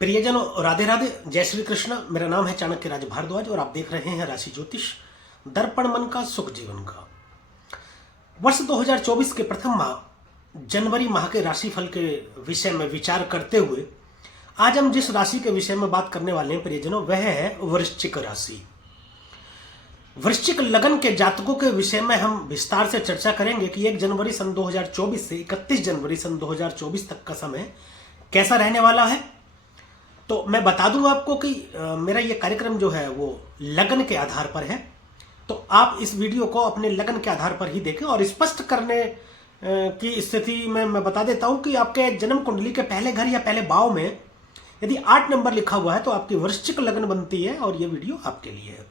प्रियजनों, राधे राधे, जय श्री कृष्ण। मेरा नाम है चाणक्य राज भारद्वाज और आप देख रहे हैं राशि ज्योतिष दर्पण मन का सुख जीवन का। वर्ष 2024 के प्रथम माह जनवरी माह के राशिफल के विषय में विचार करते हुए आज हम जिस राशि के विषय में बात करने वाले हैं प्रियजनों, वह है वृश्चिक राशि। वृश्चिक लगन के जातकों के विषय में हम विस्तार से चर्चा करेंगे कि 1 जनवरी सन 2024 से 31 जनवरी सन 2024 तक का समय कैसा रहने वाला है। तो मैं बता दूं आपको कि मेरा ये कार्यक्रम जो है वो लगन के आधार पर है, तो आप इस वीडियो को अपने लगन के आधार पर ही देखें। और स्पष्ट करने की स्थिति में मैं बता देता हूं कि आपके जन्म कुंडली के पहले घर या पहले भाव में यदि 8 नंबर लिखा हुआ है तो आपकी वृश्चिक लगन बनती है और ये वीडियो आपके लिए है।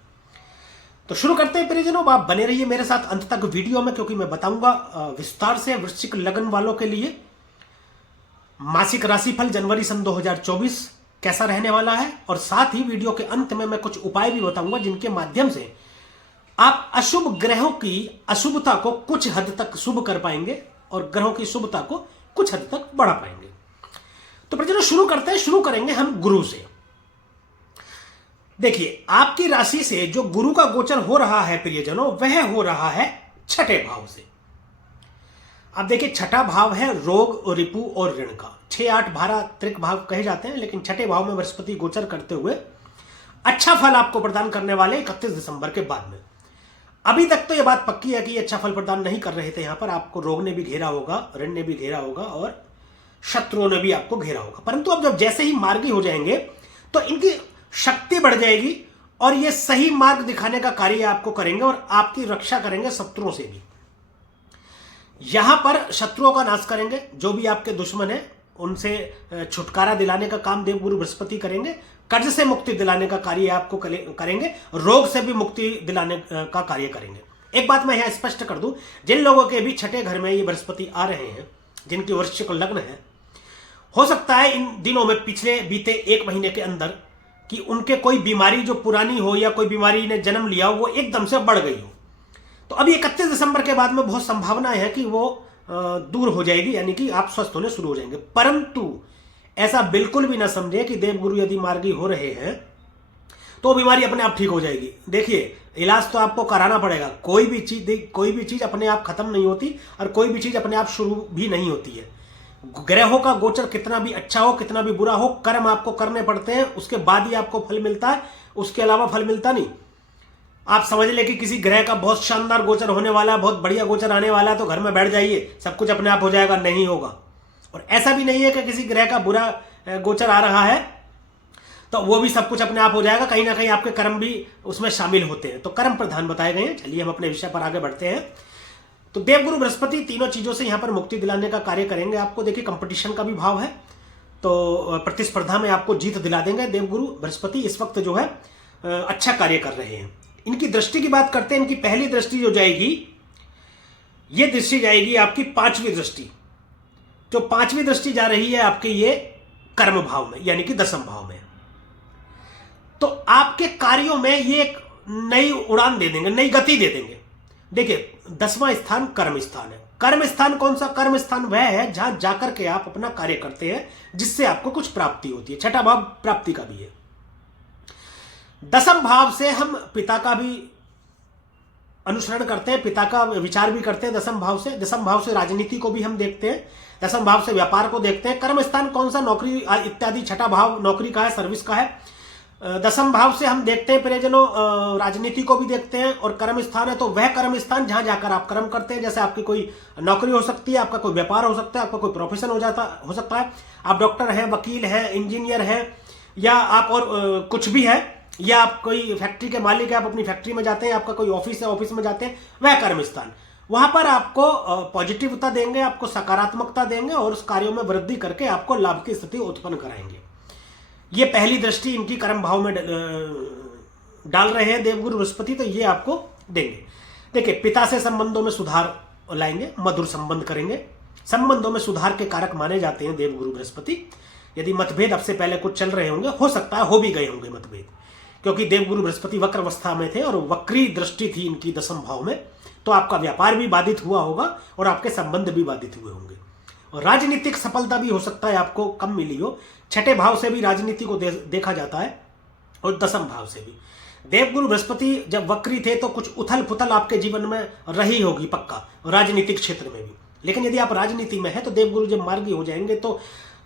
तो शुरू करते हैं प्रियजनों, आप बने रहिए मेरे साथ अंत तक वीडियो में, क्योंकि मैं बताऊंगा विस्तार से वृश्चिक लगन वालों के लिए मासिक राशिफल जनवरी सन 2024 कैसा रहने वाला है। और साथ ही वीडियो के अंत में मैं कुछ उपाय भी बताऊंगा जिनके माध्यम से आप अशुभ ग्रहों की अशुभता को कुछ हद तक शुभ कर पाएंगे और ग्रहों की शुभता को कुछ हद तक बढ़ा पाएंगे। तो प्रियजनों शुरू करते हैं। शुरू करेंगे हम गुरु से। देखिए, आपकी राशि से जो गुरु का गोचर हो रहा है प्रियजनों, वह हो रहा है छठे भाव से। अब देखिए, छठा भाव है रोग, रिपु और ऋण का। 6, 8, 12 त्रिक भाव कहे जाते हैं, लेकिन छठे भाव में बृहस्पति गोचर करते हुए अच्छा फल आपको प्रदान करने वाले 31 दिसंबर के बाद में। अभी तक तो यह बात पक्की है कि ये अच्छा फल प्रदान नहीं कर रहे थे। यहां पर आपको रोग ने भी घेरा होगा, ऋण ने भी घेरा होगा और शत्रुओं ने भी आपको घेरा होगा। परंतु अब जब जैसे ही मार्गी हो जाएंगे तो इनकी शक्ति बढ़ जाएगी और ये सही मार्ग दिखाने का कार्य आपको करेंगे और आपकी रक्षा करेंगे शत्रुओं से भी। यहां पर शत्रुओं का नाश करेंगे, जो भी आपके दुश्मन है उनसे छुटकारा दिलाने का काम देवगुरु बृहस्पति करेंगे। कर्ज से मुक्ति दिलाने का कार्य आपको करेंगे, रोग से भी मुक्ति दिलाने का कार्य करेंगे। एक बात मैं यहां स्पष्ट कर दूं, जिन लोगों के भी छठे घर में ये बृहस्पति आ रहे हैं, जिनकी वृश्चिक लग्न है, हो सकता है इन दिनों में पिछले बीते 1 महीने के अंदर कि उनके कोई बीमारी जो पुरानी हो या कोई बीमारी ने जन्म लिया हो वो एकदम से बढ़ गई हो। तो अभी 31 दिसंबर के बाद में बहुत संभावना है कि वो दूर हो जाएगी, यानी कि आप स्वस्थ होने शुरू हो जाएंगे। परंतु ऐसा बिल्कुल भी ना समझे कि देवगुरु यदि मार्गी हो रहे हैं तो बीमारी अपने आप ठीक हो जाएगी। देखिए, इलाज तो आपको कराना पड़ेगा। कोई भी चीज अपने आप खत्म नहीं होती और कोई भी चीज अपने आप शुरू भी नहीं होती है। ग्रहों का गोचर कितना भी अच्छा हो, कितना भी बुरा हो, कर्म आपको करने पड़ते हैं, उसके बाद ही आपको फल मिलता है, उसके अलावा फल मिलता नहीं। आप समझ ले कि किसी ग्रह का बहुत शानदार गोचर होने वाला है, बहुत बढ़िया गोचर आने वाला है, तो घर में बैठ जाइए, सब कुछ अपने आप हो जाएगा, नहीं होगा। और ऐसा भी नहीं है कि किसी ग्रह का बुरा गोचर आ रहा है तो वो भी सब कुछ अपने आप हो जाएगा। कहीं ना कहीं आपके कर्म भी उसमें शामिल होते हैं, तो कर्म प्रधान बताए गए हैं। चलिए हम अपने विषय पर आगे बढ़ते हैं। तो देवगुरु बृहस्पति तीनों चीजों से यहां पर मुक्ति दिलाने का कार्य करेंगे आपको। देखिए, कंपटीशन का भी भाव है, तो प्रतिस्पर्धा में आपको जीत दिला देंगे देवगुरु बृहस्पति। इस वक्त जो है अच्छा कार्य कर रहे हैं। इनकी दृष्टि की बात करते हैं। इनकी पहली दृष्टि जो जाएगी, ये दृष्टि जाएगी आपकी 5वीं दृष्टि। जो 5वीं दृष्टि जा रही है आपके ये कर्म भाव में, यानी कि 10वें भाव में। तो आपके कार्यों में ये एक नई उड़ान दे देंगे, नई गति दे देंगे। देखिए, 10वां स्थान कर्म स्थान है। कर्म स्थान कौन सा? कर्म स्थान वह है जहां जाकर के आप अपना कार्य करते हैं, जिससे आपको कुछ प्राप्ति होती है। छठा भाव प्राप्ति का भी है। 10वें भाव से हम पिता का भी अनुसरण करते हैं, पिता का विचार भी करते हैं 10वें भाव से। 10वें भाव से राजनीति को भी हम देखते हैं, 10वें भाव से व्यापार को देखते हैं। कर्म स्थान कौन सा? नौकरी इत्यादि। छठा भाव नौकरी का है, सर्विस का है। 10वें भाव से हम देखते हैं प्रियजनों राजनीति को भी देखते हैं। और कर्म स्थान है तो वह कर्म स्थान जहां जाकर आप कर्म करते हैं। जैसे आपकी कोई नौकरी हो सकती है, आपका कोई व्यापार हो सकता है, आपका कोई प्रोफेशन हो सकता है। आप डॉक्टर हैं, वकील हैं, इंजीनियर हैं, या आप और कुछ भी है, या आप कोई फैक्ट्री के मालिक है, आप अपनी फैक्ट्री में जाते हैं, आपका कोई ऑफिस है, ऑफिस में जाते हैं, वह कर्म स्थान। वहां पर आपको पॉजिटिवता देंगे, आपको सकारात्मकता देंगे और उस कार्यों में वृद्धि करके आपको लाभ की स्थिति उत्पन्न कराएंगे। ये पहली दृष्टि इनकी कर्म भाव में डाल रहे हैं देवगुरु बृहस्पति, तो ये आपको देंगे। देखिए, पिता से संबंधों में सुधार लाएंगे, मधुर संबंध करेंगे। संबंधों में सुधार के कारक माने जाते हैं देवगुरु बृहस्पति। यदि मतभेद अब से पहले कुछ चल रहे होंगे, हो सकता है हो भी गए होंगे मतभेद, क्योंकि देवगुरु बृहस्पति वक्र अवस्था में थे और वक्री दृष्टि थी इनकी 10वें भाव में, तो आपका व्यापार भी बाधित हुआ होगा और आपके संबंध भी बाधित हुए होंगे। राजनीतिक सफलता भी हो सकता है आपको कम मिली हो। छठे भाव से भी राजनीति को देखा जाता है और दसम भाव से भी। देवगुरु बृहस्पति जब वक्री थे तो कुछ उथल पुथल आपके जीवन में रही होगी पक्का, राजनीतिक क्षेत्र में भी। लेकिन यदि आप राजनीति में हैं तो देवगुरु जब मार्गी हो जाएंगे तो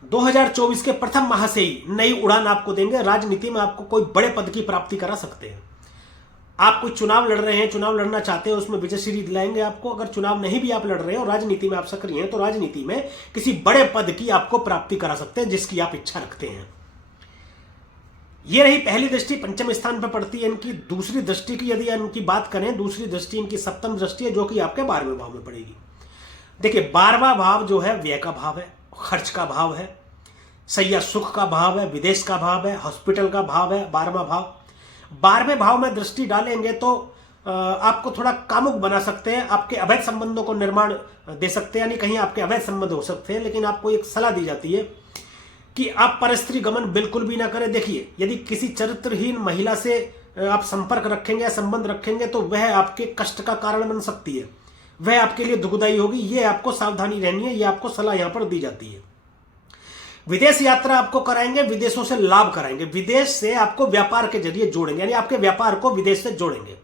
2024 के प्रथम माह से ही नई उड़ान आपको देंगे। राजनीति में आपको कोई बड़े पद की प्राप्ति करा सकते हैं। आप कोई चुनाव लड़ रहे हैं, चुनाव लड़ना चाहते हैं, उसमें विजयश्री दिलाएंगे आपको। अगर चुनाव नहीं भी आप लड़ रहे हैं और राजनीति में आप सक्रिय हैं तो राजनीति में किसी बड़े पद की आपको प्राप्ति करा सकते हैं जिसकी आप इच्छा रखते हैं। ये रही पहली दृष्टि, पंचम स्थान पर पड़ती है इनकी। दूसरी दृष्टि की यदि इनकी बात करें, दूसरी दृष्टि इनकी सप्तम दृष्टि है जो कि आपके 12वें भाव में पड़ेगी। देखिए 12वां भाव जो है व्यय का भाव है, खर्च का भाव है, सैया सुख का भाव है, विदेश का भाव है, हॉस्पिटल का भाव है 12वां भाव। 12वें भाव में दृष्टि डालेंगे तो आपको थोड़ा कामुक बना सकते हैं, आपके अवैध संबंधों को निर्माण दे सकते हैं, यानी कहीं आपके अवैध संबंध हो सकते हैं। लेकिन आपको एक सलाह दी जाती है कि आप परस्त्री गमन बिल्कुल भी ना करें। देखिए यदि किसी चरित्रहीन महिला से आप संपर्क रखेंगे या संबंध रखेंगे तो वह आपके कष्ट का कारण बन सकती है, वह आपके लिए दुखदायी होगी। ये आपको सावधानी रहनी है, ये आपको सलाह यहां पर दी जाती है। विदेश यात्रा आपको कराएंगे, विदेशों से लाभ कराएंगे, विदेश से आपको व्यापार के जरिए जोड़ेंगे, यानी आपके व्यापार को विदेश से जोड़ेंगे।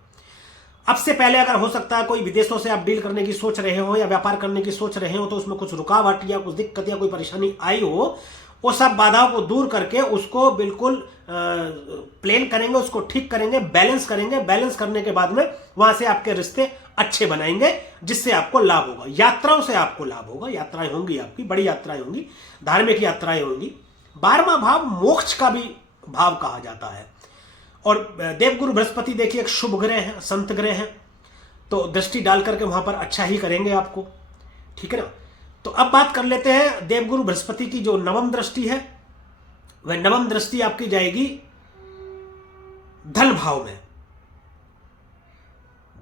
अब से पहले अगर हो सकता है कोई विदेशों से आप डील करने की सोच रहे हो या व्यापार करने की सोच रहे हो तो उसमें कुछ रुकावट या कुछ दिक्कत या कोई परेशानी आई हो, वो सब बाधाओं को दूर करके उसको बिल्कुल प्लेन करेंगे, उसको ठीक करेंगे, बैलेंस करेंगे। बैलेंस करने के बाद में वहां से आपके रिश्ते अच्छे बनाएंगे जिससे आपको लाभ होगा। यात्राओं से आपको लाभ होगा, यात्राएं होंगी आपकी, बड़ी यात्राएं होंगी, धार्मिक यात्राएं होंगी। 12वां भाव मोक्ष का भी भाव कहा जाता है। और देवगुरु बृहस्पति देखिए एक शुभ ग्रह है, संत ग्रह है, तो दृष्टि डाल करके वहां पर अच्छा ही करेंगे आपको, ठीक है ना। तो अब बात कर लेते हैं देवगुरु बृहस्पति की जो नवम दृष्टि है, वह नवम दृष्टि आपकी जाएगी धन भाव में।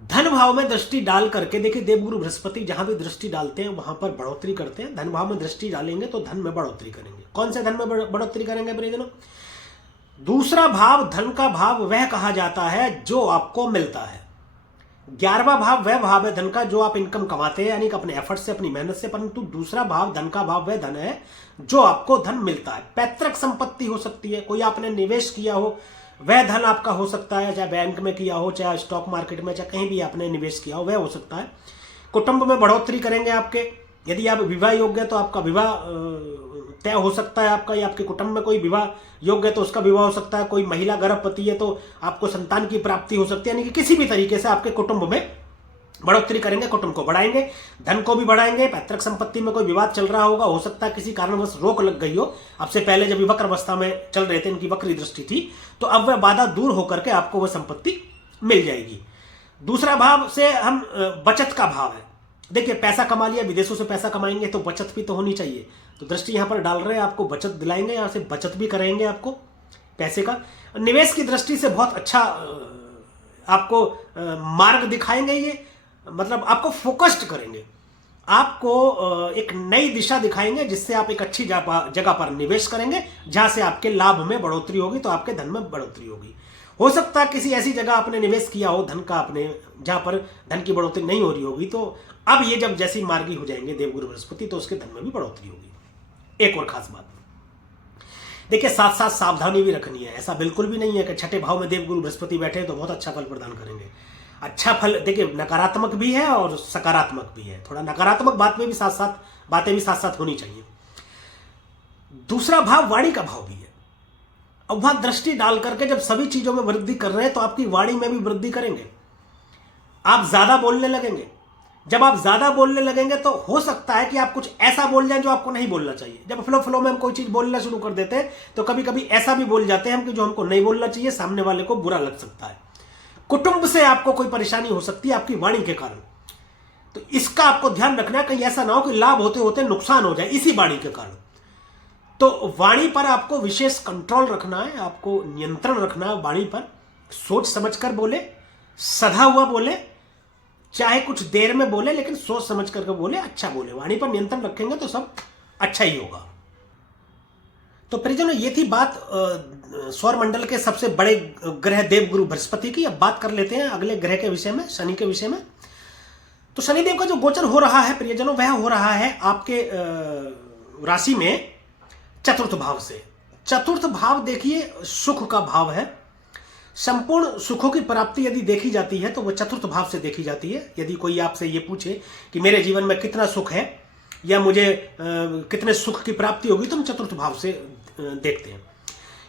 धन भाव में दृष्टि डाल करके देखिए देवगुरु बृहस्पति जहां भी दृष्टि डालते हैं वहां पर बढ़ोतरी करते हैं। धन भाव में दृष्टि डालेंगे तो धन में बढ़ोतरी करेंगे। कौन से धन में बढ़ोतरी करेंगे प्रियजनों? दूसरा भाव धन का भाव वह कहा जाता है जो आपको मिलता है। 11वां भाव वह भाव है धन का जो आप इनकम कमाते हैं, यानी कि अपने एफर्ट से, अपनी मेहनत से। परंतु दूसरा भाव धन का भाव वह धन है जो आपको धन मिलता है। पैतृक संपत्ति हो सकती है, कोई आपने निवेश किया हो वह धन आपका हो सकता है, चाहे बैंक में किया हो, चाहे स्टॉक मार्केट में, चाहे कहीं भी आपने निवेश किया हो, वह हो सकता है। कुटुंब में बढ़ोतरी करेंगे आपके। यदि आप विवाह योग्य है तो आपका विवाह तय हो सकता है आपका, या आपके कुटुंब में कोई विवाह योग्य है तो उसका विवाह हो सकता है। कोई महिला गर्भवती है तो आपको संतान की प्राप्ति हो सकती है। यानी कि किसी भी तरीके से आपके कुटुंब में बढ़ोतरी करेंगे, कुटुंब को बढ़ाएंगे, धन को भी बढ़ाएंगे। पैतृक संपत्ति में कोई विवाद चल रहा होगा, हो सकता है किसी कारणवश रोक लग गई हो। अब से पहले जब वक्र अवस्था में चल रहे थे, इनकी वक्री दृष्टि थी, तो अब वह बाधा दूर होकर के आपको वह संपत्ति मिल जाएगी। दूसरा भाव से हम बचत का भाव है। देखिए पैसा कमा लिया, विदेशों से पैसा कमाएंगे तो बचत भी तो होनी चाहिए। तो दृष्टि यहां पर डाल रहे हैं, आपको बचत दिलाएंगे, यहां से बचत भी करेंगे आपको पैसे का। निवेश की दृष्टि से बहुत अच्छा आपको मार्ग दिखाएंगे ये, मतलब आपको फोकस्ड करेंगे, आपको एक नई दिशा दिखाएंगे जिससे आप एक अच्छी जगह पर निवेश करेंगे जहां से आपके लाभ में बढ़ोतरी होगी, तो आपके धन में बढ़ोतरी होगी। हो सकता है किसी ऐसी जगह आपने निवेश किया हो धन का आपने, जहां पर धन की बढ़ोतरी नहीं हो रही होगी, तो अब ये जब जैसी मार्गी हो जाएंगे देवगुरु बृहस्पति तो उसके धन में भी बढ़ोतरी होगी। एक और खास बात देखिए, साथ साथ सावधानी भी रखनी है। ऐसा बिल्कुल भी नहीं है कि छठे भाव में देवगुरु बृहस्पति बैठे तो बहुत अच्छा फल प्रदान करेंगे। अच्छा फल देखिए नकारात्मक भी है और सकारात्मक भी है। थोड़ा नकारात्मक बातें भी साथ साथ होनी चाहिए। दूसरा भाव वाणी का भाव भी है। अब वहां दृष्टि डाल करके जब सभी चीजों में वृद्धि कर रहे हैं तो आपकी वाणी में भी वृद्धि करेंगे। आप ज्यादा बोलने लगेंगे। जब आप ज्यादा बोलने लगेंगे तो हो सकता है कि आप कुछ ऐसा बोल जाएं जो आपको नहीं बोलना चाहिए। जब फ्लो में हम कोई चीज बोलना शुरू कर देते हैं तो कभी कभी ऐसा भी बोल जाते हैं हम कि जो हमको नहीं बोलना चाहिए, सामने वाले को बुरा लग सकता है। कुटुंब से आपको कोई परेशानी हो सकती है आपकी वाणी के कारण, तो इसका आपको ध्यान रखना है, कहीं ऐसा ना हो कि लाभ होते होते नुकसान हो जाए इसी वाणी के कारण। तो वाणी पर आपको विशेष कंट्रोल रखना है, आपको नियंत्रण रखना है वाणी पर। सोच समझकर बोले, सधा हुआ बोले, चाहे कुछ देर में बोले लेकिन सोच समझ करके बोले, अच्छा बोले। वाणी पर नियंत्रण रखेंगे तो सब अच्छा ही होगा। तो परिजनों ये थी बात सौर मंडल के सबसे बड़े ग्रह देवगुरु बृहस्पति की। अब बात कर लेते हैं अगले ग्रह के विषय में, शनि के विषय में। तो शनिदेव का जो गोचर हो रहा है प्रियजनों, वह हो रहा है आपके राशि में चतुर्थ भाव से। चतुर्थ भाव देखिए सुख का भाव है। संपूर्ण सुखों की प्राप्ति यदि देखी जाती है तो वह चतुर्थ भाव से देखी जाती है। यदि कोई आपसे ये पूछे कि मेरे जीवन में कितना सुख है या मुझे कितने सुख की प्राप्ति होगी, तो हम चतुर्थ भाव से देखते हैं।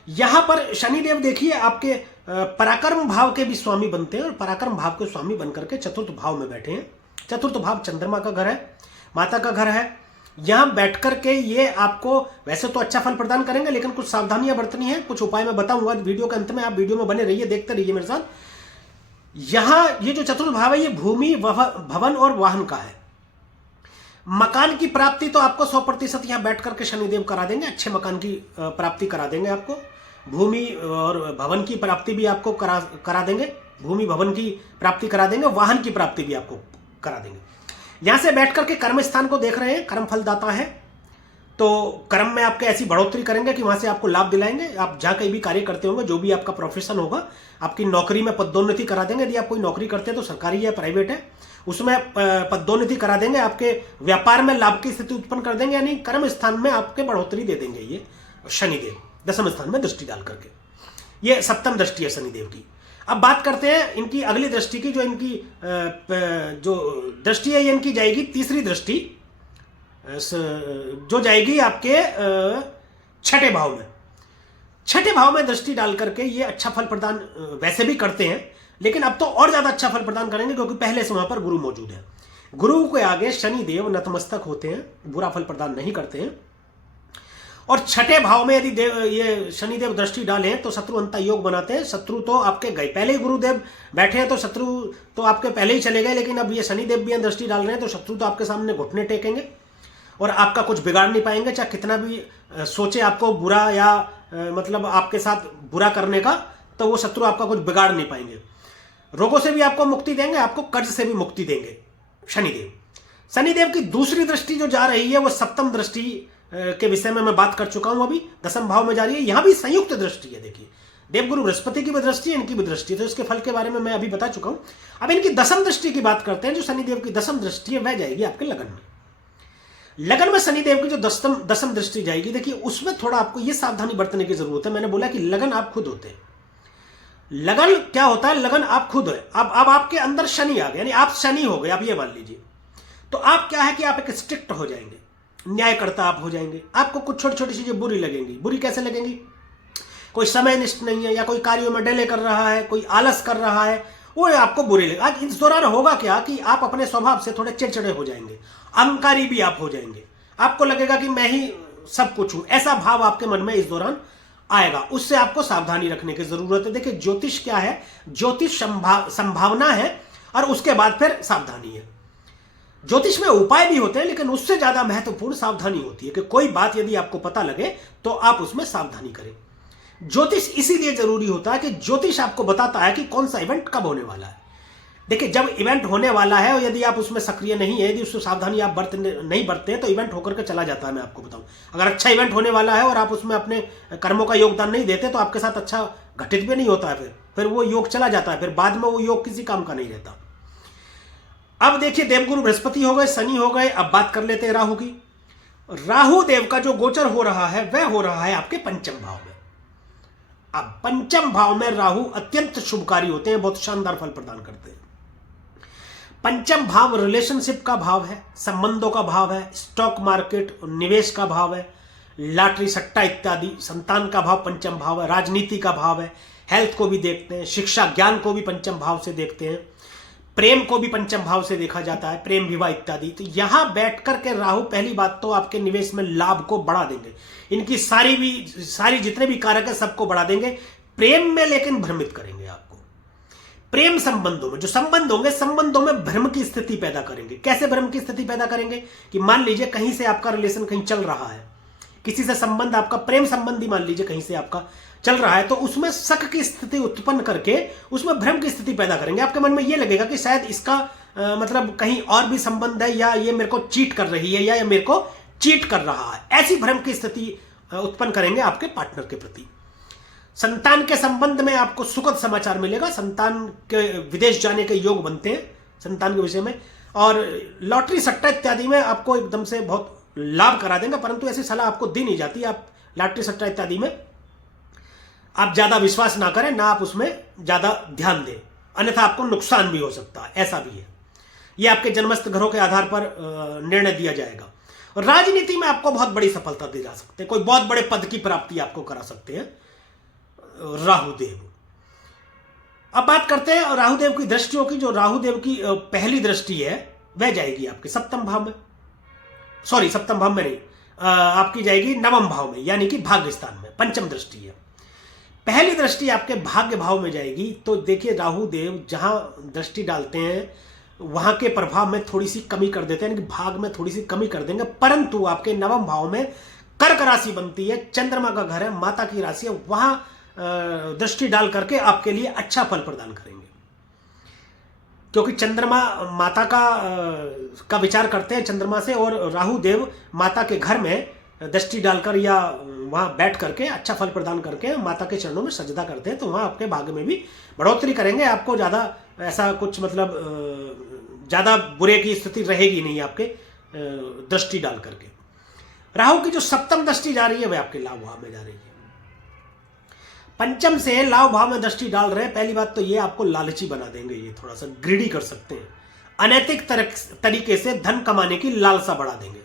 यहां पर शनिदेव देखिए आपके पराक्रम भाव के भी स्वामी बनते हैं और पराक्रम भाव के स्वामी बनकर के चतुर्थ भाव में बैठे हैं। चतुर्थ भाव चंद्रमा का घर है, माता का घर है। यहां बैठकर के ये आपको वैसे तो अच्छा फल प्रदान करेंगे, लेकिन कुछ सावधानियां बरतनी है, कुछ उपाय मैं बताऊंगा वीडियो के अंत में। आप वीडियो में बने रहिए, देखते रहिए मेरे साथ। यहां ये जो चतुर्थ भाव है ये भूमि, भवन और वाहन का है। मकान की प्राप्ति तो आपको 100% यहां बैठ करके शनिदेव करा देंगे, अच्छे मकान की प्राप्ति करा देंगे आपको। भूमि और भवन की प्राप्ति भी आपको करा देंगे, भूमि भवन की प्राप्ति करा देंगे, वाहन की प्राप्ति भी आपको करा देंगे। यहां से बैठ करके कर्म स्थान को देख रहे हैं, कर्म फलदाता है, तो कर्म में आपके ऐसी बढ़ोतरी करेंगे कि वहां से आपको लाभ दिलाएंगे। आप जहां कहीं भी कार्य करते होंगे, जो भी आपका प्रोफेशन होगा, आपकी नौकरी में पदोन्नति करा देंगे। यदि आप कोई नौकरी करते हैं तो सरकारी या प्राइवेट है, उसमें पदोन्नति करा देंगे। आपके व्यापार में लाभ की स्थिति उत्पन्न कर देंगे, यानी कर्म स्थान में आपके बढ़ोतरी दे देंगे ये शनिदेव, दशम स्थान में दृष्टि डाल करके। ये सप्तम दृष्टि है शनिदेव की। अब बात करते हैं इनकी अगली दृष्टि की। जो इनकी जो दृष्टि है ये इनकी जाएगी तीसरी दृष्टि, जो जाएगी आपके छठे भाव में। छठे भाव में दृष्टि डाल करके ये अच्छा फल प्रदान वैसे भी करते हैं, लेकिन अब तो और ज्यादा अच्छा फल प्रदान करेंगे, क्योंकि पहले से वहां पर गुरु मौजूद है। गुरु के आगे शनिदेव नतमस्तक होते हैं, बुरा फल प्रदान नहीं करते हैं। और छठे भाव में यदि ये शनिदेव दृष्टि डालें तो शत्रु अंत योग बनाते हैं। शत्रु तो आपके गए, पहले ही गुरुदेव बैठे हैं तो शत्रु तो आपके पहले ही चले गए, लेकिन अब ये शनिदेव भी दृष्टि डाल रहे हैं तो शत्रु तो आपके सामने घुटने टेकेंगे और आपका कुछ बिगाड़ नहीं पाएंगे। चाहे कितना भी सोचे आपको बुरा या मतलब आपके साथ बुरा करने का, तो वो शत्रु आपका कुछ बिगाड़ नहीं पाएंगे। रोगों से भी आपको मुक्ति देंगे, आपको कर्ज से भी मुक्ति देंगे शनिदेव। शनिदेव की दूसरी दृष्टि जो जा रही है वो सप्तम दृष्टि के विषय में मैं बात कर चुका हूं, अभी दशम भाव में जा रही है। यहां भी संयुक्त दृष्टि है। देखिए देवगुरु बृहस्पति की भी दृष्टि है, इनकी भी दृष्टि है, तो इसके फल के बारे में मैं अभी बता चुका हूं। अब इनकी दशम दृष्टि की बात करते हैं। जो शनिदेव की दशम दृष्टि है वह जाएगी आपके लगन में। लगन में शनिदेव की जो दशम दृष्टि जाएगी, देखिए उसमें थोड़ा आपको यह सावधानी बरतने की जरूरत है। मैंने बोला कि लगन आप खुद होते हैं। लगन क्या होता है? लगन आप खुद है। अब आपके अंदर शनि आ गया, यानी आप शनि हो गए, आप ये मान लीजिए। तो आप क्या है कि आप एक स्ट्रिक्ट हो जाएंगे, न्यायकर्ता आप हो जाएंगे। आपको कुछ छोटी छोटी चीजें बुरी लगेंगी। बुरी कैसे लगेंगी? कोई समय निष्ठ नहीं है, या कोई कार्यों में डिले कर रहा है, कोई आलस कर रहा है, वो आपको बुरी लगे। आज इस दौरान होगा क्या कि आप अपने स्वभाव से थोड़े चिड़चिड़े हो जाएंगे, अहंकारी भी आप हो जाएंगे। आपको लगेगा कि मैं ही सब कुछ हूं, ऐसा भाव आपके मन में इस दौरान आएगा। उससे आपको सावधानी रखने की जरूरत है। देखिए ज्योतिष क्या है? ज्योतिष संभावना है और उसके बाद फिर सावधानी है। ज्योतिष में उपाय भी होते हैं, लेकिन उससे ज्यादा महत्वपूर्ण सावधानी होती है कि कोई बात यदि आपको पता लगे तो आप उसमें सावधानी करें। ज्योतिष इसीलिए जरूरी होता है कि ज्योतिष आपको बताता है कि कौन सा इवेंट कब होने वाला है। देखिए जब इवेंट होने वाला है और यदि आप उसमें सक्रिय नहीं है, यदि उसमें सावधानी आप नहीं बरतते हैं, तो इवेंट होकर के चला जाता है। मैं आपको बताऊं, अगर अच्छा इवेंट होने वाला है और आप उसमें अपने कर्मों का योगदान नहीं देते तो आपके साथ अच्छा घटित भी नहीं होता है। फिर वो योग चला जाता है, फिर बाद में वो योग किसी काम का नहीं रहता। अब देखिए देवगुरु बृहस्पति हो गए, शनि हो गए। अब बात कर लेते हैं राहु की। राहु देव का जो गोचर हो रहा है वह हो रहा है आपके पंचम भाव में। अब पंचम भाव में राहु अत्यंत शुभकारी होते हैं, बहुत शानदार फल प्रदान करते हैं। पंचम भाव रिलेशनशिप का भाव है, संबंधों का भाव है, स्टॉक मार्केट निवेश का भाव है, लॉटरी सट्टा इत्यादि। संतान का भाव पंचम भाव है, राजनीति का भाव है, हेल्थ को भी देखते हैं, शिक्षा ज्ञान को भी पंचम भाव से देखते हैं, प्रेम को भी पंचम भाव से देखा जाता है, प्रेम विवाह इत्यादि। तो यहां बैठ करके राहु पहली बात तो आपके निवेश में लाभ को बढ़ा देंगे। इनकी सारी जितने भी कारक है सबको बढ़ा देंगे। प्रेम में लेकिन भ्रमित करेंगे आपको। प्रेम संबंधों में जो संबंध होंगे, संबंधों में भ्रम की स्थिति पैदा करेंगे। कैसे भ्रम की स्थिति पैदा करेंगे? कि मान लीजिए कहीं से आपका रिलेशन कहीं चल रहा है, किसी से संबंध आपका प्रेम संबंधी मान लीजिए कहीं से आपका चल रहा है, तो उसमें शक की स्थिति उत्पन्न करके उसमें भ्रम की स्थिति पैदा करेंगे। आपके मन में यह लगेगा कि शायद इसका मतलब कहीं और भी संबंध है, या ये मेरे को चीट कर रही है, या ये मेरे को चीट कर रहा है। ऐसी भ्रम की स्थिति उत्पन्न करेंगे आपके पार्टनर के प्रति। संतान के संबंध में आपको सुखद समाचार मिलेगा। संतान के विदेश जाने के योग बनते हैं। संतान के विषय में और लॉटरी सट्टा इत्यादि में आपको एकदम से बहुत लाभ करा देंगे, परंतु ऐसी सलाह आपको दी नहीं जाती। आप लॉटरी सट्टा इत्यादि में आप ज्यादा विश्वास ना करें, ना आप उसमें ज्यादा ध्यान दें, अन्यथा आपको नुकसान भी हो सकता है, ऐसा भी है। यह आपके जन्मस्थ घरों के आधार पर निर्णय दिया जाएगा। और राजनीति में आपको बहुत बड़ी सफलता दी जा सकती है, कोई बहुत बड़े पद की प्राप्ति आपको करा सकते हैं राहुदेव। अब बात करते हैं राहुदेव की दृष्टियों की। जो राहुदेव की पहली दृष्टि है वह जाएगी आपके सप्तम भाव में, सॉरी सप्तम भाव में नहीं, आपकी जाएगी नवम भाव में, यानी कि भाग्य स्थान में, पंचम दृष्टि है। पहली दृष्टि आपके भाग्य भाव में जाएगी। तो देखिए राहुदेव जहां दृष्टि डालते हैं वहां के प्रभाव में थोड़ी सी कमी कर देते हैं, यानी कि भाग में थोड़ी सी कमी कर देंगे, परंतु आपके नवम भाव में कर्क राशि बनती है, चंद्रमा का घर है, माता की राशि है, वहां दृष्टि डाल करके आपके लिए अच्छा फल प्रदान करेंगे। क्योंकि चंद्रमा माता का विचार करते हैं चंद्रमा से, और राहुदेव माता के घर में दृष्टि डालकर या वहां बैठ करके अच्छा फल प्रदान करके माता के चरणों में सजदा करते हैं, तो वहां आपके भाग्य में भी बढ़ोतरी करेंगे। आपको ज्यादा ऐसा कुछ मतलब ज्यादा बुरे की स्थिति रहेगी नहीं आपके दृष्टि डाल करके। राहु की जो सप्तम दृष्टि जा रही है वह आपके लाभ भाव में जा रही है। पंचम से लाभ भाव में दृष्टि डाल रहे हैं। पहली बात तो ये आपको लालची बना देंगे, ये थोड़ा सा ग्रीडी कर सकते हैं, अनैतिक तरीके से धन कमाने की लालसा बढ़ा देंगे।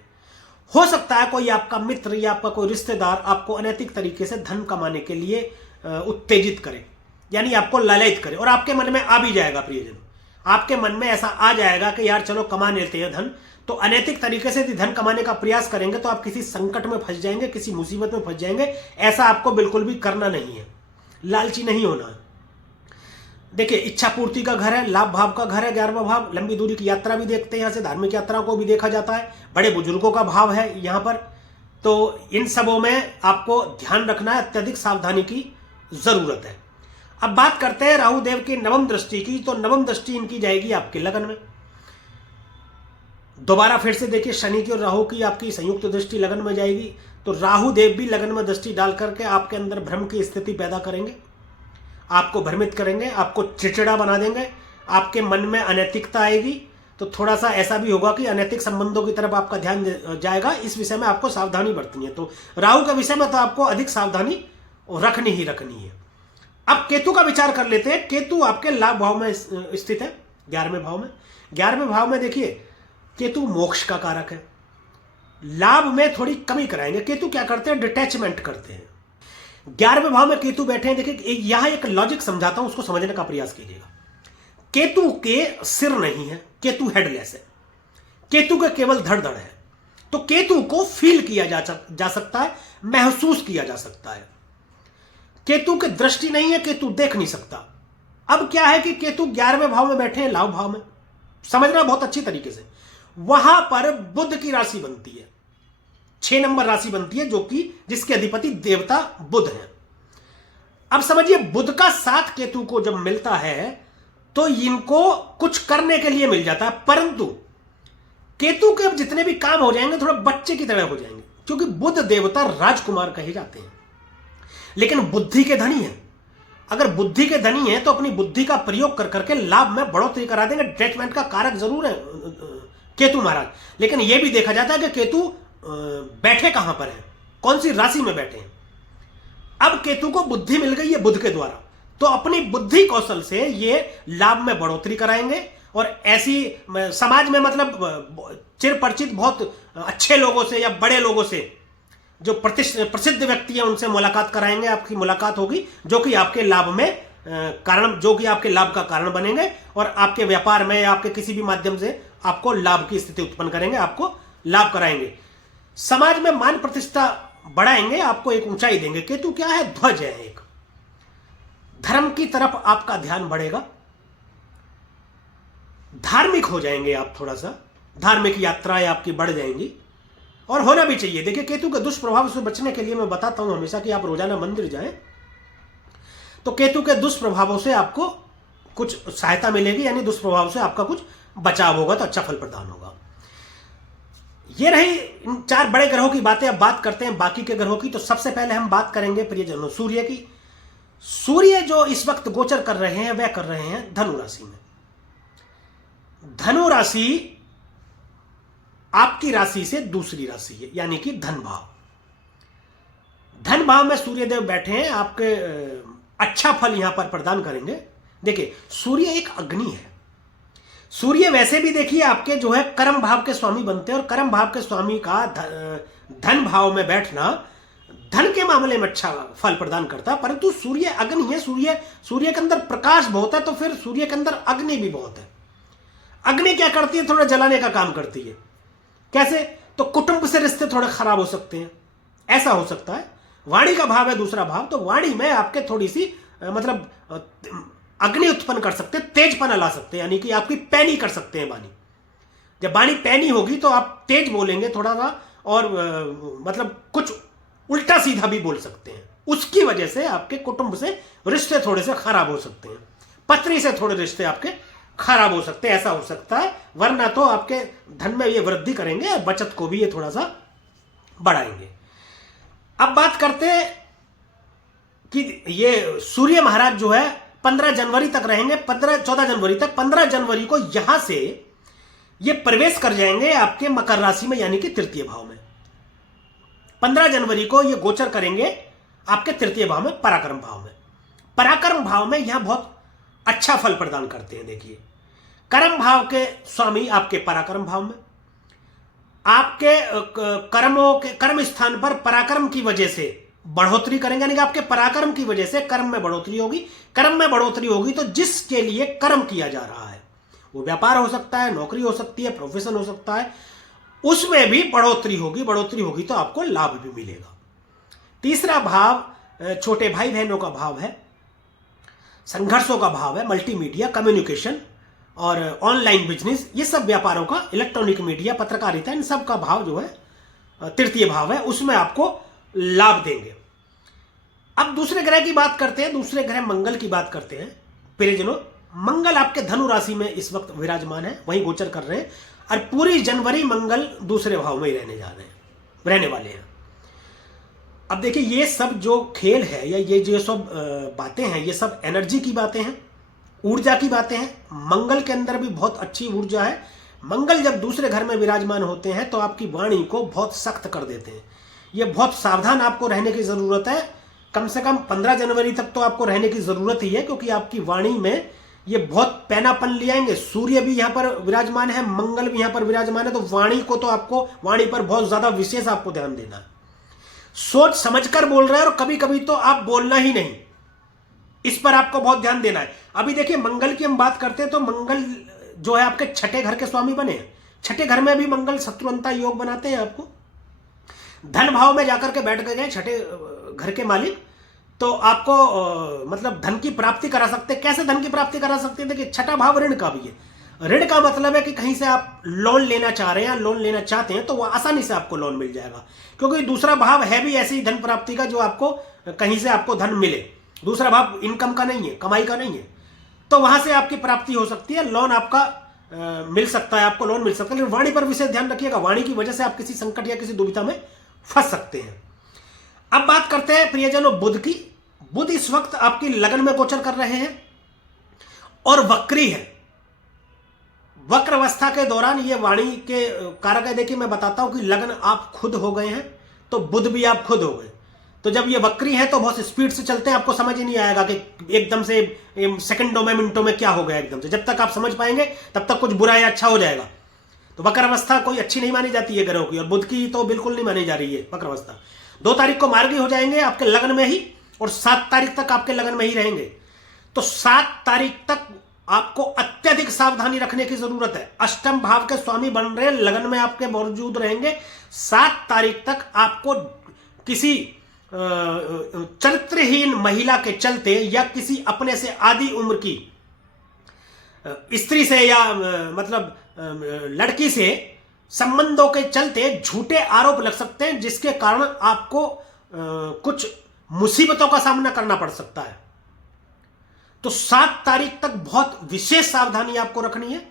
हो सकता है कोई आपका मित्र या आपका कोई रिश्तेदार आपको अनैतिक तरीके से धन कमाने के लिए उत्तेजित करे, यानी आपको लालयित करे, और आपके मन में आ भी जाएगा प्रियजन, आपके मन में ऐसा आ जाएगा कि यार चलो कमा लेते हैं धन। तो अनैतिक तरीके से यदि धन कमाने का प्रयास करेंगे तो आप किसी संकट में फंस जाएंगे, किसी मुसीबत में फंस जाएंगे। ऐसा आपको बिल्कुल भी करना नहीं है, लालची नहीं होना है। देखिए इच्छा पूर्ति का घर है, लाभ भाव का घर है 11वां भाव, लंबी दूरी की यात्रा भी देखते हैं, यहां से धार्मिक यात्राओं को भी देखा जाता है, बड़े बुजुर्गों का भाव है यहां पर। तो इन सबों में आपको ध्यान रखना है, अत्यधिक सावधानी की जरूरत है। अब बात करते हैं राहुदेव की नवम दृष्टि की। तो नवम दृष्टि इनकी जाएगी आपके लगन में। दोबारा फिर से देखिए शनि की और राहु की आपकी संयुक्त दृष्टि लगन में जाएगी। तो राहुदेव भी लगन में दृष्टि डाल करके आपके अंदर भ्रम की स्थिति पैदा करेंगे, आपको भ्रमित करेंगे, आपको चिड़चिड़ा बना देंगे, आपके मन में अनैतिकता आएगी। तो थोड़ा सा ऐसा भी होगा कि अनैतिक संबंधों की तरफ आपका ध्यान जाएगा। इस विषय में आपको सावधानी बरतनी है। तो राहु के विषय में तो आपको अधिक सावधानी रखनी ही रखनी है। अब केतु का विचार कर लेते हैं। केतु आपके लाभ भाव में स्थित है, 11वें भाव में। 11वें भाव में देखिए केतु मोक्ष का कारक है, लाभ में थोड़ी कमी कराएंगे। केतु क्या करते हैं, डिटैचमेंट करते हैं। 11वें भाव में केतु बैठे हैं। देखिए यहां एक लॉजिक समझाता हूं, उसको समझने का प्रयास कीजिएगा। केतु के सिर नहीं है, केतु हेडलेस है, केतु के केवल धड़ धड़ है। तो केतु को फील किया जा सकता है, महसूस किया जा सकता है। केतु की दृष्टि नहीं है, केतु देख नहीं सकता। अब क्या है कि केतु 11वें भाव में बैठे हैं, लाभ भाव में, समझना बहुत अच्छी तरीके से। वहां पर बुध की राशि बनती है, 6 नंबर राशि बनती है, जो कि जिसके अधिपति देवता बुध है। अब समझिए बुध का साथ केतु को जब मिलता है तो इनको कुछ करने के लिए मिल जाता है, परंतु केतु के अब जितने भी काम हो जाएंगे थोड़ा बच्चे की तरह हो जाएंगे, क्योंकि बुध देवता राजकुमार कहे जाते हैं, लेकिन बुद्धि के धनी है। अगर बुद्धि के धनी है तो अपनी बुद्धि का प्रयोग कर करके लाभ में बढ़ोतरी करा देंगे। डिटैचमेंट का कारक जरूर है केतु महाराज, लेकिन यह भी देखा जाता है कि केतु बैठे कहां पर है, कौन सी राशि में बैठे हैं। अब केतु को बुद्धि मिल गई है बुध के द्वारा, तो अपनी बुद्धि कौशल से ये लाभ में बढ़ोतरी कराएंगे। और ऐसी समाज में मतलब चिर परिचित बहुत अच्छे लोगों से या बड़े लोगों से, जो प्रसिद्ध व्यक्ति हैं, उनसे मुलाकात कराएंगे। आपकी मुलाकात होगी जो कि आपके लाभ में कारण, जो कि आपके लाभ का कारण बनेंगे, और आपके व्यापार में या आपके किसी भी माध्यम से आपको लाभ की स्थिति उत्पन्न करेंगे, आपको लाभ कराएंगे। समाज में मान प्रतिष्ठा बढ़ाएंगे, आपको एक ऊंचाई देंगे। केतु क्या है, ध्वज है एक। धर्म की तरफ आपका ध्यान बढ़ेगा, धार्मिक हो जाएंगे आप, थोड़ा सा धार्मिक यात्राएं आपकी बढ़ जाएंगी, और होना भी चाहिए। देखिए केतु के दुष्प्रभाव से बचने के लिए मैं बताता हूं हमेशा कि आप रोजाना मंदिर जाएं, तो केतु के दुष्प्रभावों से आपको कुछ सहायता मिलेगी, यानी दुष्प्रभाव से आपका कुछ बचाव होगा, तो अच्छा फल प्रदान होगा। ये रही इन 4 बड़े ग्रहों की बातें। अब बात करते हैं बाकी के ग्रहों की। तो सबसे पहले हम बात करेंगे प्रियजनों सूर्य की। सूर्य जो इस वक्त गोचर कर रहे हैं वह कर रहे हैं धनु राशि में। धनु राशि आपकी राशि से दूसरी राशि है, यानी कि धन भाव। धन भाव में सूर्यदेव बैठे हैं, आपके अच्छा फल यहां पर प्रदान करेंगे। देखिए, सूर्य एक अग्नि है। सूर्य वैसे भी देखिए आपके जो है कर्म भाव के स्वामी बनते हैं, और कर्म भाव के स्वामी का धन भाव में बैठना धन के मामले में अच्छा फल प्रदान करता है। परंतु सूर्य अग्नि है, सूर्य के अंदर प्रकाश बहुत है, तो फिर सूर्य के अंदर अग्नि भी बहुत है। अग्नि क्या करती है? थोड़ा जलाने का काम करती है। कैसे? तो कुटुंब से रिश्ते थोड़े खराब हो सकते हैं, ऐसा हो सकता है। वाणी का भाव है दूसरा भाव, तो वाणी में आपके थोड़ी सी मतलब अग्नि उत्पन्न कर सकते हैं, तेजपना ला सकते हैं, यानी कि आपकी पैनी कर सकते हैं वाणी। जब वाणी पैनी होगी तो आप तेज बोलेंगे थोड़ा सा, और मतलब कुछ उल्टा सीधा भी बोल सकते हैं। उसकी वजह से आपके कुटुंब से रिश्ते थोड़े से खराब हो सकते हैं, पत्नी से थोड़े रिश्ते आपके खराब हो सकते हैं, ऐसा हो सकता है। वरना तो आपके धन में ये वृद्धि करेंगे, और बचत को भी ये थोड़ा सा बढ़ाएंगे। अब बात करते हैं कि ये सूर्य महाराज जो है 15 जनवरी तक रहेंगे, 14 जनवरी तक। 15 जनवरी को यहां से ये प्रवेश कर जाएंगे आपके मकर राशि में, यानी कि तृतीय भाव में। 15 जनवरी को ये गोचर करेंगे आपके तृतीय भाव में, पराक्रम भाव में। पराक्रम भाव में यहां बहुत अच्छा फल प्रदान करते हैं। देखिए, कर्म भाव के स्वामी आपके पराक्रम भाव में, आपके कर्मों के कर्म स्थान पर पराक्रम की वजह से बढ़ोतरी करेंगे, यानी कि आपके पराक्रम की वजह से कर्म में बढ़ोतरी होगी। कर्म में बढ़ोतरी होगी तो जिसके लिए कर्म किया जा रहा है, वो व्यापार हो सकता है, नौकरी हो सकती है, प्रोफेशन हो सकता है, उसमें भी बढ़ोतरी होगी। बढ़ोतरी होगी तो आपको लाभ भी मिलेगा। तीसरा भाव छोटे भाई बहनों का भाव है, संघर्षों का भाव है, मल्टीमीडिया, कम्युनिकेशन और ऑनलाइन बिजनेस, ये सब व्यापारों का, इलेक्ट्रॉनिक मीडिया, पत्रकारिता, इन सब का भाव जो है तृतीय भाव है, उसमें आपको लाभ देंगे। अब दूसरे ग्रह की बात करते हैं, दूसरे ग्रह मंगल की बात करते हैं। प्रियजनों, मंगल आपके धनु राशि में इस वक्त विराजमान है, वहीं गोचर कर रहे हैं, और पूरी जनवरी मंगल दूसरे भाव में ही रहने वाले हैं। अब देखिए, ये सब जो खेल है या ये जो सब बातें हैं, ये सब एनर्जी की बातें हैं, ऊर्जा की बातें हैं। मंगल के अंदर भी बहुत अच्छी ऊर्जा है। मंगल जब दूसरे घर में विराजमान होते हैं तो आपकी वाणी को बहुत सख्त कर देते हैं। ये बहुत सावधान आपको रहने की जरूरत है। कम से कम 15 जनवरी तक तो आपको रहने की जरूरत ही है, क्योंकि आपकी वाणी में ये बहुत पैनापन ले आएंगे। सूर्य भी यहां पर विराजमान है, मंगल भी यहां पर विराजमान है, तो वाणी को तो आपको, वाणी पर बहुत ज्यादा विशेष आपको ध्यान देना है। सोच समझकर बोल रहे हैं, और कभी कभी तो आप बोलना ही नहीं, इस पर आपको बहुत ध्यान देना है। अभी देखिए, मंगल की हम बात करते हैं तो मंगल जो है आपके छठे घर के स्वामी बने हैं। छठे घर में भी मंगल शत्रुअंता योग बनाते हैं आपको। धन भाव में जाकर के बैठ गए छठे घर के मालिक, तो आपको मतलब धन की प्राप्ति करा सकते हैं। कैसे धन की प्राप्ति करा सकते हैं? देखिए, छठा भाव ऋण का भी है। ऋण का मतलब है कि कहीं से आप लोन लेना चाह रहे हैं, लोन लेना चाहते हैं, तो वह आसानी से आपको लोन मिल जाएगा, क्योंकि दूसरा भाव है भी ऐसी धन प्राप्ति का, जो आपको कहीं से आपको धन मिले। दूसरा भाव इनकम का नहीं है, कमाई का नहीं है, तो वहां से आपकी प्राप्ति हो सकती है, लोन आपका मिल सकता है, आपको लोन मिल सकता है। लेकिन वाणी पर विशेष ध्यान रखिएगा, वाणी की वजह से आप किसी संकट या किसी दुविधा में फंस सकते हैं। अब बात करते हैं प्रियजनों बुध की। बुध इस वक्त आपकी लगन में गोचर कर रहे हैं और वक्री है। वक्र अवस्था के दौरान ये वाणी के कारक है। देखिए, मैं बताता हूं कि लगन आप खुद हो गए हैं, तो बुध भी आप खुद हो गए। तो जब ये वक्री है तो बहुत स्पीड से चलते हैं, आपको समझ ही नहीं आएगा कि एकदम से सेकंडों में, मिनटों में क्या हो गया एकदम से। जब तक आप समझ पाएंगे तब तक कुछ बुरा या अच्छा हो जाएगा। तो वक्र अवस्था कोई अच्छी नहीं मानी जाती है ग्रहों की, और बुध की तो बिल्कुल नहीं मानी जा रही है वक्र अवस्था। 2 तारीख को मार्गी हो जाएंगे आपके लगन में ही, और 7 तारीख तक आपके लगन में ही रहेंगे। तो 7 तारीख तक आपको अत्यधिक सावधानी रखने की जरूरत है। अष्टम भाव के स्वामी बन रहे, लगन में आपके मौजूद रहेंगे। 7 तारीख तक आपको किसी चरित्रहीन महिला के चलते, या किसी अपने से आधी उम्र की स्त्री से, या मतलब लड़की से संबंधों के चलते झूठे आरोप लग सकते हैं, जिसके कारण आपको कुछ मुसीबतों का सामना करना पड़ सकता है। तो 7 तारीख तक बहुत विशेष सावधानी आपको रखनी है।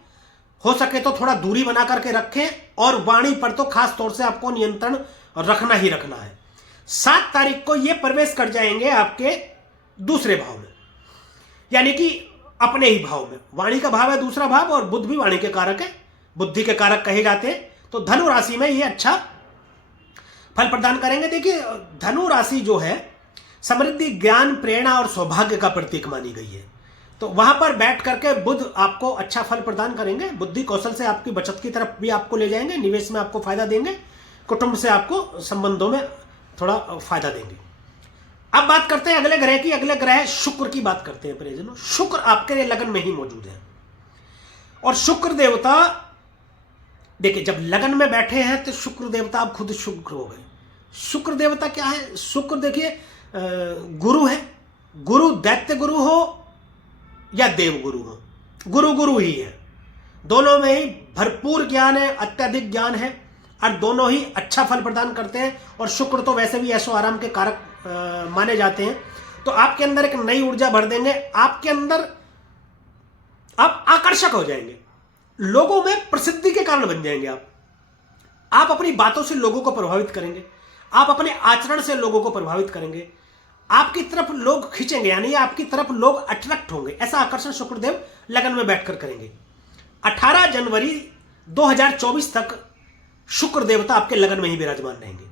हो सके तो थोड़ा दूरी बना करके रखें, और वाणी पर तो खास तौर से आपको नियंत्रण रखना ही रखना है। 7 तारीख को ये प्रवेश कर जाएंगे आपके दूसरे भाव में, यानी कि अपने ही भाव में। वाणी का भाव है दूसरा भाव, और बुध भी वाणी के कारक है, बुद्धि के कारक कहे जाते हैं। तो धनु राशि में ये अच्छा फल प्रदान करेंगे। देखिए धनु राशि जो है समृद्धि, ज्ञान, प्रेरणा और सौभाग्य का प्रतीक मानी गई है। तो वहां पर बैठ करके बुध आपको अच्छा फल प्रदान करेंगे। बुद्धि कौशल से आपकी बचत की तरफ भी आपको ले जाएंगे, निवेश में आपको फायदा देंगे, कुटुंब से आपको संबंधों में थोड़ा फायदा देंगे। अब बात करते हैं अगले ग्रह की। अगले ग्रह शुक्र की बात करते हैं प्रियजनों। शुक्र आपके लिए लगन में ही मौजूद है और शुक्र देवता देखिए जब लगन में बैठे हैं तो शुक्र देवता आप खुद शुक्र हो गए। शुक्र देवता क्या है? शुक्र देखिए गुरु है। गुरु दैत्य गुरु हो या देव गुरु हो, गुरु गुरु ही है। दोनों में ही भरपूर ज्ञान है, अत्यधिक ज्ञान है और दोनों ही अच्छा फल प्रदान करते हैं। और शुक्र तो वैसे भी ऐशो आराम के कारक माने जाते हैं। तो आपके अंदर एक नई ऊर्जा भर देंगे। आपके अंदर आप आकर्षक हो जाएंगे, लोगों में प्रसिद्धि के कारण बन जाएंगे। आप अपनी बातों से लोगों को प्रभावित करेंगे, आप अपने आचरण से लोगों को प्रभावित करेंगे, आपकी तरफ लोग खींचेंगे, यानी आपकी तरफ लोग अट्रैक्ट होंगे। ऐसा आकर्षण शुक्रदेव लगन में बैठकर करेंगे। 18 जनवरी 2024 तक शुक्र देवता आपके लगन में ही विराजमान रहेंगे।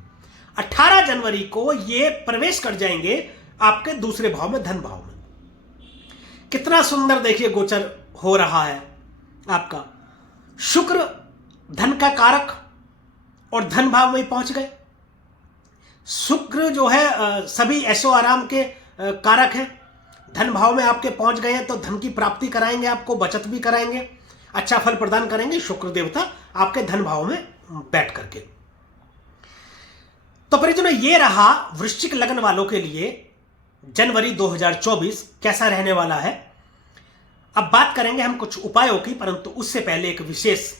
18 जनवरी को ये प्रवेश कर जाएंगे आपके दूसरे भाव में, धन भाव में। कितना सुंदर देखिए गोचर हो रहा है आपका। शुक्र धन का कारक और धन भाव में ही पहुंच गए। शुक्र जो है सभी ऐशो आराम के कारक हैं। धन भाव में आपके पहुंच गए हैं तो धन की प्राप्ति कराएंगे, आपको बचत भी कराएंगे, अच्छा फल प्रदान करेंगे शुक्र देवता आपके धन भाव में बैठ करके। तो परिजनों ये रहा वृश्चिक लगन वालों के लिए जनवरी 2024 कैसा रहने वाला है। अब बात करेंगे हम कुछ उपायों की, परंतु उससे पहले एक विशेष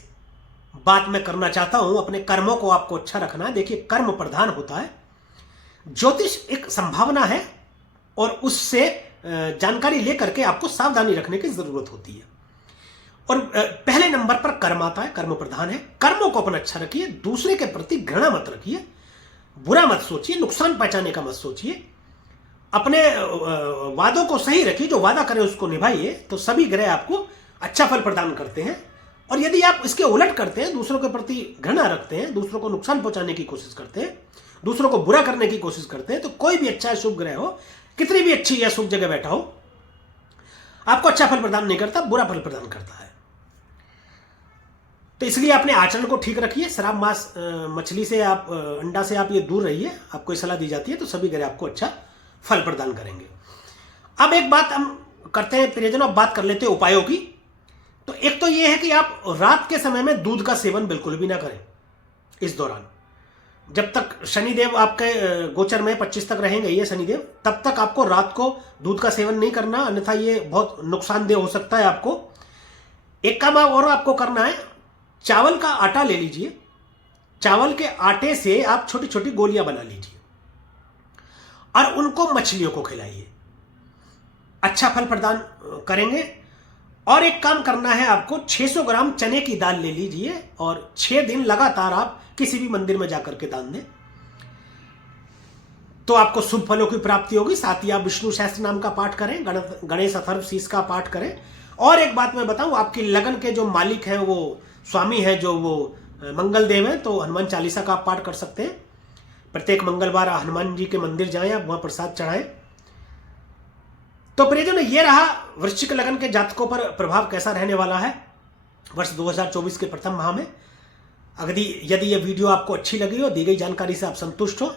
बात मैं करना चाहता हूं। अपने कर्मों को आपको अच्छा रखना है। देखिए कर्म प्रधान होता है। ज्योतिष एक संभावना है और उससे जानकारी लेकर के आपको सावधानी रखने की जरूरत होती है। और पहले नंबर पर कर्म आता है, कर्म प्रधान है। कर्मों को अपना अच्छा रखिए, दूसरे के प्रति घृणा मत रखिए, बुरा मत सोचिए, नुकसान पहुंचाने का मत सोचिए, अपने वादों को सही रखिए, जो वादा करें उसको निभाइए, तो सभी ग्रह आपको अच्छा फल प्रदान करते हैं। और यदि आप इसके उलट करते हैं, दूसरों के प्रति घृणा रखते हैं, दूसरों को नुकसान पहुंचाने की कोशिश करते हैं, दूसरों को बुरा करने की कोशिश करते हैं, तो कोई भी अच्छा शुभ ग्रह हो, कितनी भी अच्छी या शुभ जगह बैठा हो, आपको अच्छा फल प्रदान नहीं करता, बुरा फल प्रदान करता है। तो इसलिए अपने आचरण को ठीक रखिए। शराब, मांस, मछली से आप, अंडा से आप ये दूर रहिए, आपको ये सलाह दी जाती है। तो सभी ग्रह आपको अच्छा फल प्रदान करेंगे। अब एक बात हम करते हैं प्रियजनों, अब बात कर लेते हैं उपायों की। तो एक तो ये है कि आप रात के समय में दूध का सेवन बिल्कुल भी ना करें इस दौरान। जब तक शनिदेव आपके गोचर में 25 तक रहेंगे ये शनिदेव, तब तक आपको रात को दूध का सेवन नहीं करना, अन्यथा ये बहुत नुकसानदेह हो सकता है आपको। एक काम और आपको करना है, चावल का आटा ले लीजिए, चावल के आटे से आप छोटी छोटी गोलियां बना लीजिए और उनको मछलियों को खिलाइए, अच्छा फल प्रदान करेंगे। और एक काम करना है आपको, 600 ग्राम चने की दाल ले लीजिए और 6 दिन लगातार आप किसी भी मंदिर में जाकर के दान दें, तो आपको शुभ फलों की प्राप्ति होगी। साथ ही आप विष्णु सहस्त्र नाम का पाठ करें, गणेश अथर्व शीर्ष का पाठ करें। और एक बात मैं बताऊं, आपकी लगन के जो मालिक हैं, वो स्वामी है जो वो मंगल देव है, तो हनुमान चालीसा का आप पाठ कर सकते हैं। प्रत्येक मंगलवार हनुमान जी के मंदिर जाएं, आप वहां प्रसाद चढ़ाएं। तो प्रियजनों ये रहा वृश्चिक लगन के जातकों पर प्रभाव कैसा रहने वाला है वर्ष 2024 के प्रथम माह में। यदि ये वीडियो आपको अच्छी लगी हो, दी गई जानकारी से आप संतुष्ट हो,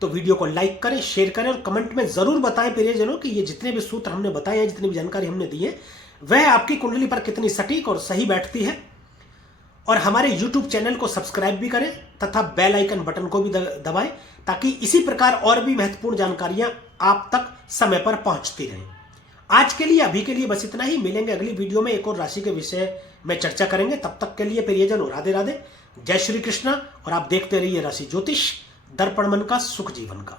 तो वीडियो को लाइक करें, शेयर करें और कमेंट में जरूर बताएं प्रियजनों कि ये जितने भी सूत्र हमने बताए हैं, जितनी भी जानकारी हमने दी है, वह आपकी कुंडली पर कितनी सटीक और सही बैठती है। और हमारे YouTube चैनल को सब्सक्राइब भी करें तथा बेल आइकन बटन को भी दबाएं, ताकि इसी प्रकार और भी महत्वपूर्ण जानकारियां आप तक समय पर पहुंचती रहें। आज के लिए, अभी के लिए बस इतना ही। मिलेंगे अगली वीडियो में, एक और राशि के विषय में चर्चा करेंगे। तब तक के लिए प्रियजनों राधे राधे, जय श्री कृष्णा। और आप देखते रहिए राशि ज्योतिष, दर्पण मन का, सुख जीवन का।